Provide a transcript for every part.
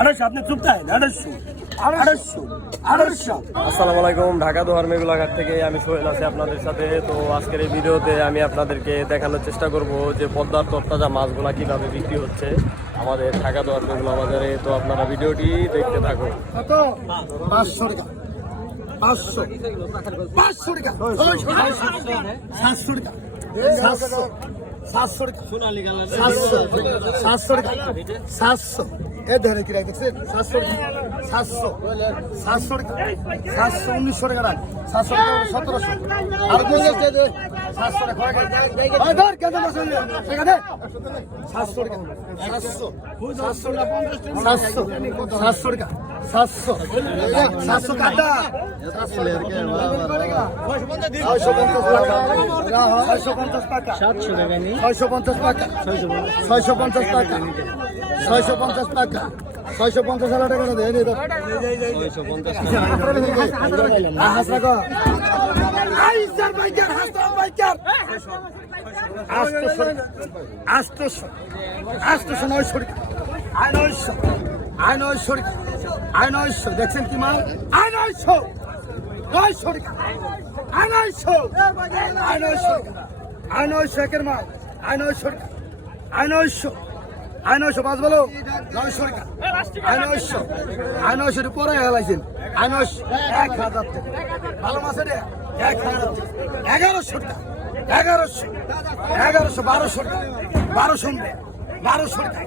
আড়াইশো আপনি চুপ থাকেন আড়াইশো আড়াইশো আড়াইশো। আসসালামু আলাইকুম ঢাকা দোহার মেগুলাঘাট থেকে আমি সোহেল আছি আপনাদের সাথে। তো আজকের এই ভিডিওতে আমি আপনাদেরকে দেখানোর চেষ্টা করব যে পদ্মার তরতাজা মাছগুলা কীভাবে বিক্রি হচ্ছে আমাদের ঢাকা দোহার মেগুলা বাজারে তো আপনারা ভিডিওটি দেখতে থাকুন। পাঁচশো টাকা। পাঁচশো। পাঁচশো টাকা। সাতশো টাকা। সাতশো সাতশো। সাতশো সাতশো। এ ধরে কি দেখছেন সাতশো সাতশো। সাতশো সাতশো উনিশশো টাকা রাখ। সাতশো টাকা সতেরোশো। আর সাতশো টাকা। সাতশো টাকা। সাতশো। সাতশো টাকা। সাতশো সাতশো কাটা ছয়শো পঞ্চাশ টাকা ছয়শো পঞ্চাশ টাকা ছয়শো পঞ্চাশ টাকা ছয়শো পঞ্চাশ টাকা ছয়শো পঞ্চাশ টাকা ছয়শো পঞ্চাশ হাজার টাকা দেয় বাইকার হাসরা আষ্টশো আষ্টশো নয়শো আয় নয়শো আয় নয়শো আয় নয়শো দেখছেন কি মাল আয় নয়শো নয়শো আয় নয়শো আয় নয়শো আয় নয়শো একের মাল আয় নয়শো আয় নয়শো আয় নয়শো পাঁচ বলো নয়শো টাকা আয় নয়শো আয় নয়শো পরে হেলাইছেন আয় নয়শো এক হাজার টাকা ভালো মাছ রে এক হাজার এগারোশো টাকা এগারোশো এগারোশো বারোশো টাকা বারোশো বারোশো টাকা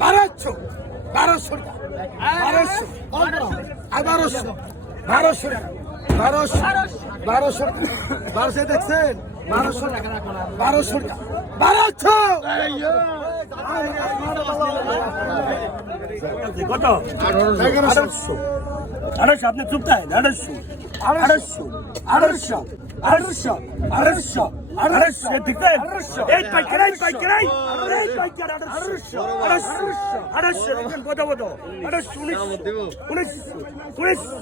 বারোশো বারোশো টাকা। বারোশো আর বারোশো বারোশো টাকা। বারোশো বারোশো টাকা। বারোশো দেখছেন? বারোশো টাকা। বারোশো টাকা। বারোশো! কত? আঠারোশো। আঠারোশো আপনি চুপ থাকেন আঠারোশো আঠারোশো আঠারোশো আঠারোশো আঠারোশো আঠারোশো ঠিক আছে এই পাইকার এই পাইকার এই পাইকার আঠারোশো আঠারোশো দেখেন কত কত আঠারোশো উনিশশো উনিশশো উনিশশো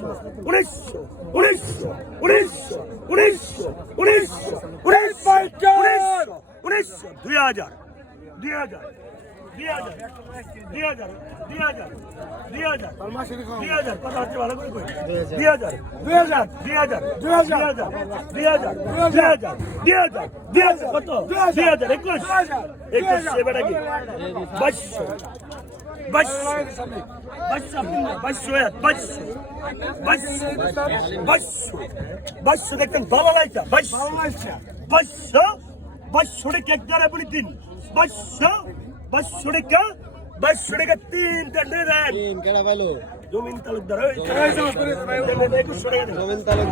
উনিশশো উনিশশো উনিশশো উনিশশো উনিশশো উনিশ পাইকার উনিশশো দুই হাজার দুই হাজার কত দুই হাজার একুশ একুশ এবার কি বাইশশো বাইশশো বাইশশো বাইশশো বাইশশো বাইশশো বাইশশো বাইশশো দেখতেন ভালো লাইটা বাইশশো বাইশশো বাইশশো টাকা এক বলি বাইশশো বাৎসরিকা বাৎসরিকা তিন টেন্ডে দেন জমিন তালুকদার একুশশো টাকা